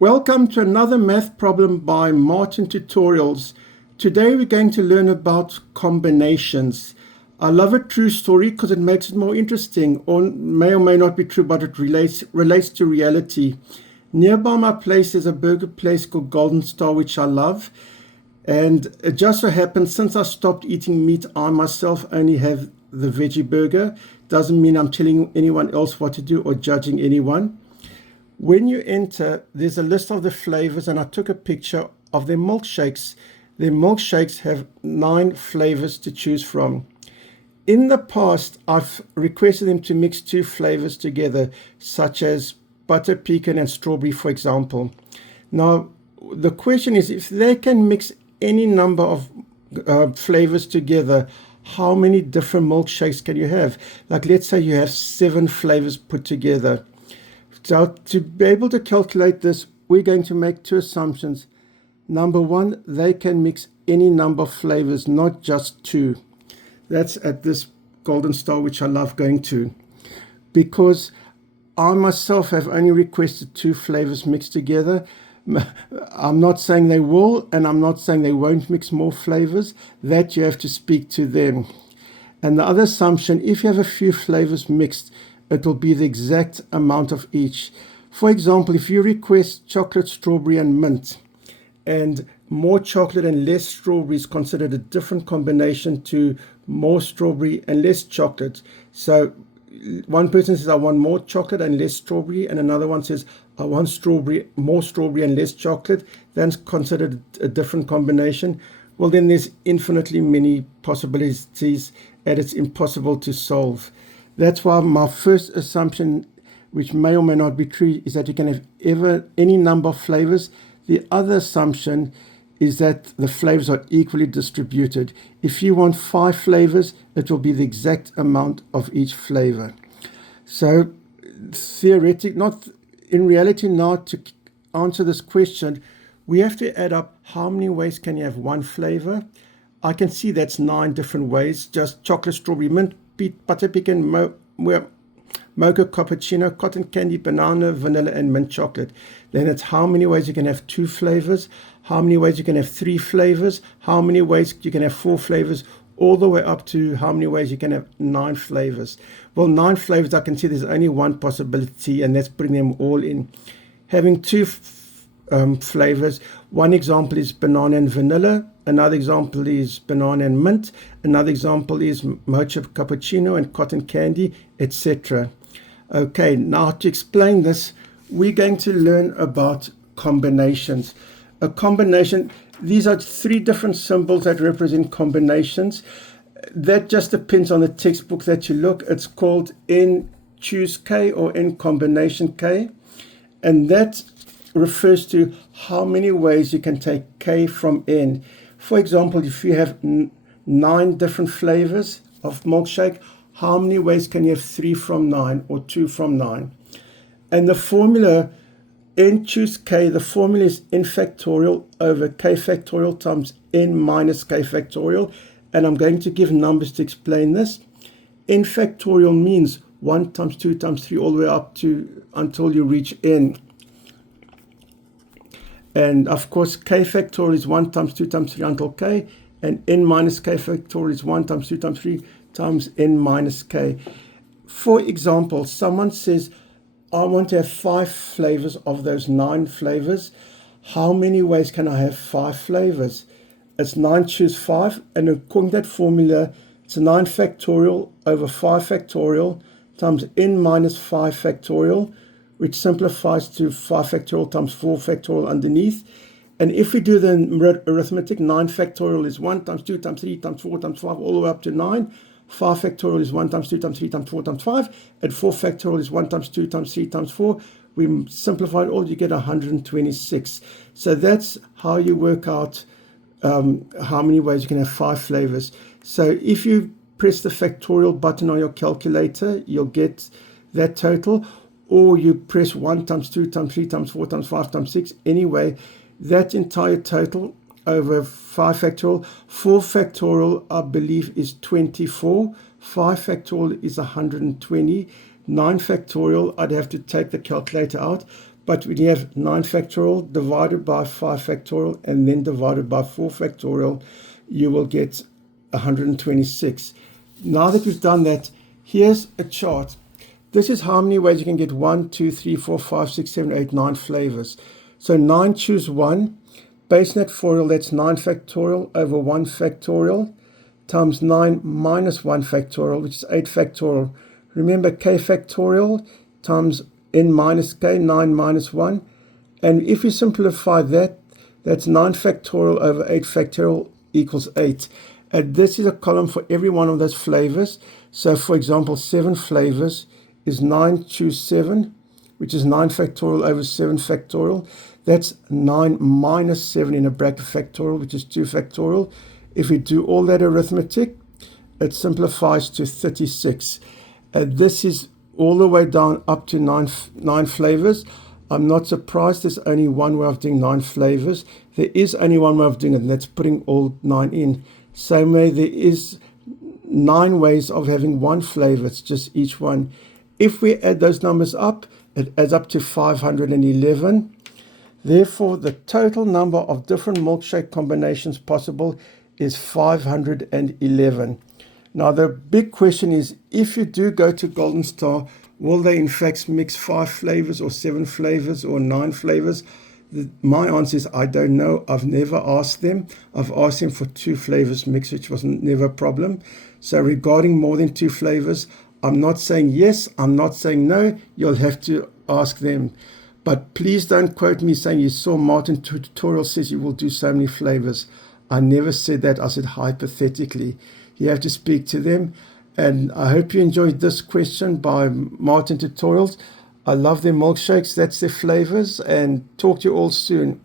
Welcome to another math problem by Martin Tutorials. Today we're going to learn about combinations. I love a true story because it makes it more interesting, or may not be true, but it relates to reality. Nearby my place is a burger place called Golden Star, which I love. And it just so happens, since I stopped eating meat, I myself only have the veggie burger. Doesn't mean I'm telling anyone else what to do or judging anyone. When you enter, there's a list of the flavors, and I took a picture of their milkshakes. Their milkshakes have 9 flavors to choose from. In the past, I've requested them to mix 2 flavors together, such as butter pecan and strawberry, for example. Now, the question is, if they can mix any number of flavors together, how many different milkshakes can you have? Like, let's say you have 7 flavors put together. So to be able to calculate this, we're going to make 2 assumptions. Number 1, they can mix any number of flavors, not just 2. That's at this Golden Star, which I love going to. Because I myself have only requested 2 flavors mixed together. I'm not saying they will, and I'm not saying they won't mix more flavors. That you have to speak to them. And the other assumption, if you have a few flavors mixed, it will be the exact amount of each. For example, if you request chocolate, strawberry, and mint, and more chocolate and less strawberry is considered a different combination to more strawberry and less chocolate. So one person says, I want more chocolate and less strawberry, and another one says, I want more strawberry and less chocolate. That's considered a different combination. Well, then there's infinitely many possibilities, and it's impossible to solve. That's why my first assumption, which may or may not be true, is that you can have any number of flavors. The other assumption is that the flavors are equally distributed. If you want 5 flavors, it will be the exact amount of each flavor. So theoretically, not in reality now, to answer this question, we have to add up how many ways can you have one flavor. I can see that's 9 different ways, just chocolate, strawberry, mint, butter pecan, mocha cappuccino, cotton candy, banana, vanilla, and mint chocolate. Then it's how many ways you can have 2 flavors, how many ways you can have 3 flavors, how many ways you can have 4 flavors, all the way up to how many ways you can have 9 flavors. Well, 9 flavors, I can see there's only one possibility, and that's putting them all in. Having 2 flavors, one example is banana and vanilla, another example is banana and mint, another example is mocha cappuccino and cotton candy, etc. Okay, now to explain this, we're going to learn about combinations. A combination, these are 3 different symbols that represent combinations. That just depends on the textbook that you look. It's called N choose K or N combination K, and that refers to how many ways you can take K from N. For example, if you have 9 different flavors of milkshake, how many ways can you have 3 from 9 or 2 from 9? And the formula, N choose K, the formula is N factorial over K factorial times N minus K factorial. And I'm going to give numbers to explain this. N factorial means 1 times 2 times 3 all the way up to until you reach N. And of course, K factorial is 1 times 2 times 3 until K, and N minus K factorial is 1 times 2 times 3 times N minus K. For example, someone says, I want to have 5 flavors of those 9 flavors. How many ways can I have 5 flavors? It's 9 choose 5, and according to that formula, it's 9 factorial over 5 factorial times N minus 5 factorial, which simplifies to 5 factorial times 4 factorial underneath. And if we do the arithmetic, 9 factorial is 1 times 2 times 3 times 4 times 5, all the way up to 9. 5 factorial is 1 times 2 times 3 times 4 times 5. And 4 factorial is 1 times 2 times 3 times 4. We simplify it all, you get 126. So that's how you work out how many ways you can have 5 flavors. So if you press the factorial button on your calculator, you'll get that total. Or you press 1 times 2 times 3 times 4 times 5 times 6. Anyway, that entire total over 5 factorial. 4 factorial, I believe, is 24. 5 factorial is 120. 9 factorial, I'd have to take the calculator out. But when you have 9 factorial divided by 5 factorial and then divided by 4 factorial, you will get 126. Now that we've done that, here's a chart. This is how many ways you can get 1, 2, 3, 4, 5, 6, 7, 8, 9 flavors. So 9, choose 1. Base net factorial, that's 9 factorial over 1 factorial times 9 minus 1 factorial, which is 8 factorial. Remember, k factorial times n minus k, 9 minus 1. And if you simplify that, that's 9 factorial over 8 factorial equals 8. And this is a column for every one of those flavors. So, for example, 7 flavors is 9, choose 7, which is 9 factorial over 7 factorial. That's 9 minus 7 in a bracket factorial, which is 2 factorial. If we do all that arithmetic, it simplifies to 36. This is all the way down up to 9 flavors. I'm not surprised there's only one way of doing 9 flavors. There is only one way of doing it, and that's putting all 9 in. Same way, there is 9 ways of having one flavor. It's just each one. If we add those numbers up, it adds up to 511. Therefore, the total number of different milkshake combinations possible is 511. Now, the big question is, if you do go to Golden Star, will they in fact mix 5 flavors or 7 flavors or 9 flavors? My answer is I don't know. I've never asked them. I've asked them for 2 flavors mix, which was never a problem. So regarding more than 2 flavors, I'm not saying yes, I'm not saying no. You'll have to ask them. But please don't quote me saying you saw Martin tutorial says you will do so many flavors. I never said that. I said hypothetically. You have to speak to them. And I hope you enjoyed this question by Martin Tutorials. I love their milkshakes. That's their flavors. And talk to you all soon.